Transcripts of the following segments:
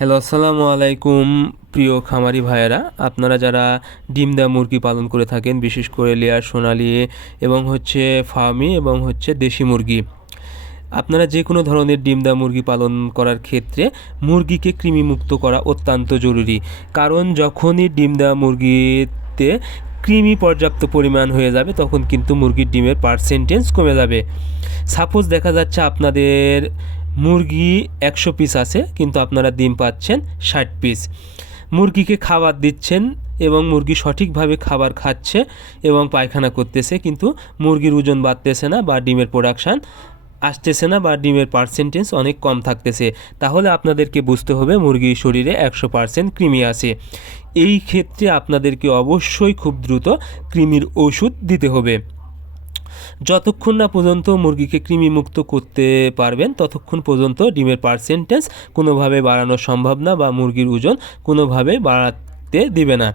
Hello, আসসালামু আলাইকুম প্রিয় খামারি ভাইয়েরা। আপনারা যারা ডিম দেওয়া মুরগি পালন করে থাকেন, বিশেষ করে লেয়ার, সোনালী এবং ফার্মি এবং দেশি মুরগি, আপনারা যে কোনো ধরনের ডিম দেওয়া মুরগি পালন করার ক্ষেত্রে মুরগিকে কৃমিমুক্ত করা অত্যন্ত জরুরি। কারণ যখনই ডিম দেওয়া মুরগিতে কৃমি পর্যাপ্ত পরিমাণ হয়ে যাবে, তখন কিন্তু মুরগির ডিমের পার্সেন্টেজ কমে যাবে। সাপোজ দেখা যাচ্ছে আপনাদের মুরগি 100 পিস আছে, কিন্তু আপনারা ডিম পাচ্ছেন 60 পিস। মুরগিকে খাবার দিচ্ছেন এবং মুরগি সঠিকভাবে খাবার খাচ্ছে এবং পায়খানা করতেছে, কিন্তু মুরগির ওজন বাড়তেছে না বা ডিমের প্রোডাকশান আসতেছে না বা ডিমের পার্সেন্টেজ অনেক কম থাকতেছে। তাহলে আপনাদেরকে বুঝতে হবে মুরগির শরীরে 100% কৃমি আছে। এই ক্ষেত্রে আপনাদেরকে অবশ্যই খুব দ্রুত কৃমির ওষুধ দিতে হবে। যতক্ষণ না পর্যন্ত মুরগিকে কৃমিমুক্ত করতে পারবেন, ততক্ষণ পর্যন্ত ডিমের পার্সেন্টেজ কোনোভাবে বাড়ানো সম্ভব না বা মুরগির ওজন কোনোভাবে বাড়াতে দিবে না।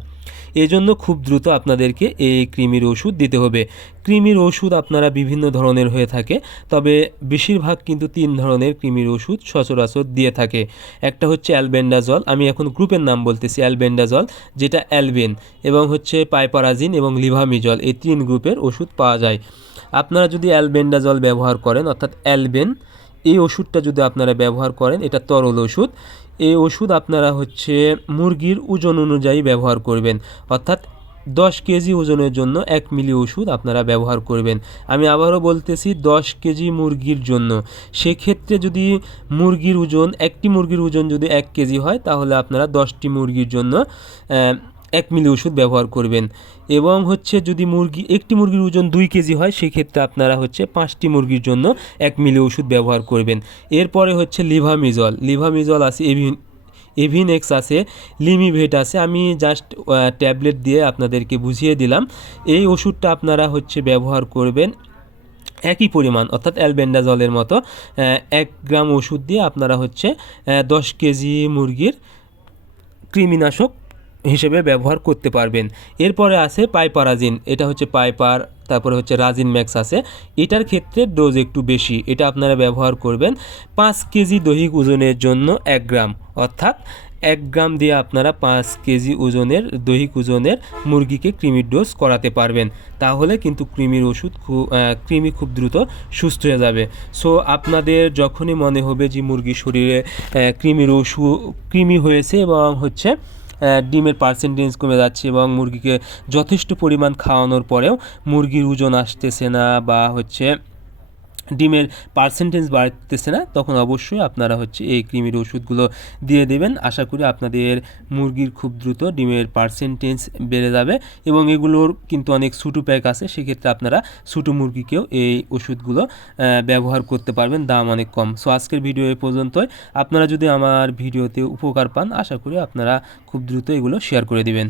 এজন্য খুব দ্রুত আপনাদেরকে এই কৃমির ওষুধ দিতে হবে। কৃমির ওষুধ আপনারা বিভিন্ন ধরনের হয়ে থাকে, তবে বেশিরভাগ কিন্তু 3 ধরনের কৃমির ওষুধ সচরাচর দিয়ে থাকে। একটা হচ্ছে অ্যালবেন্ডাজল, আমি এখন গ্রুপের নাম বলতেছি, অ্যালবেন্ডাজল যেটা অ্যালবেন, এবং পাইপারাজিন এবং লিভামিজল, এই 3 গ্রুপের ওষুধ পাওয়া যায়। আপনারা যদি অ্যালবেন্ডাজল ব্যবহার করেন, অর্থাৎ অ্যালবেন, এই ওষুধটা যদি আপনারা ব্যবহার করেন, এটা তরল ওষুধ। এই ওষুধ আপনারা মুরগির ওজন অনুযায়ী ব্যবহার করবেন, অর্থাৎ 10 কেজি ওজনের জন্য 1 মিলি ওষুধ আপনারা ব্যবহার করবেন। আমি আবারও বলতেছি, 10 কেজি মুরগির জন্য। সেক্ষেত্রে যদি একটি মুরগির ওজন যদি 1 কেজি হয়, তাহলে আপনারা 10টি মুরগির জন্য 1 মিলি ওষুধ ব্যবহার করবেন। এবং যদি একটি মুরগির ওজন 2 কেজি হয়, সেক্ষেত্রে আপনারা 5টি মুরগির জন্য 1 মিলি ওষুধ ব্যবহার করবেন। এরপরে লিভামিজল আছে, এভিনেক্স আছে, লিমিভেট আছে। আমি জাস্ট ট্যাবলেট দিয়ে আপনাদেরকে বুঝিয়ে দিলাম। এই ওষুধটা আপনারা ব্যবহার করবেন একই পরিমাণ, অর্থাৎ অ্যালবেন্ডাজলের মতো 1 গ্রাম ওষুধ দিয়ে আপনারা 10 কেজি মুরগির কৃমিনাশক হিসেবে ব্যবহার করতে পারবেন। এরপরে আছে পাইপারাজিন, এটা পাইপার, তারপরে রাজিন ম্যাক্স আছে। এটার ক্ষেত্রে ডোজ একটু বেশি, এটা আপনারা ব্যবহার করবেন 5 কেজি দৈহিক ওজনের জন্য 1 গ্রাম, অর্থাৎ 1 গ্রাম দিয়ে আপনারা 5 কেজি দৈহিক ওজনের মুরগিকে কৃমির ডোজ করাতে পারবেন। তাহলে কিন্তু কৃমি খুব দ্রুত সুস্থ হয়ে যাবে। সো আপনাদের যখনই মনে হবে যে মুরগির শরীরে কৃমি হয়েছে এবং ডিমের পার্সেন্টেজ কমে যাচ্ছে এবং মুরগিকে যথেষ্ট পরিমাণ খাওয়ানোর পরেও মুরগির ওজন আসতেছে না বা ডিমের পার্সেন্টেজ বাড়তেছে না, তখন অবশ্যই আপনারা এই কৃমির ওষুধগুলো দিয়ে দেবেন। আশা করি আপনাদের মুরগির খুব দ্রুত ডিমের পার্সেন্টেজ বেড়ে যাবে। এবং এগুলোর কিন্তু অনেক ছোটো প্যাক আছে, সেক্ষেত্রে আপনারা ছোটো মুরগিকেও এই ওষুধগুলো ব্যবহার করতে পারবেন, দাম অনেক কম। সো আজকের ভিডিও এই পর্যন্তই। আপনারা যদি আমার ভিডিওতে উপকার পান, আশা করি আপনারা খুব দ্রুত এগুলো শেয়ার করে দিবেন।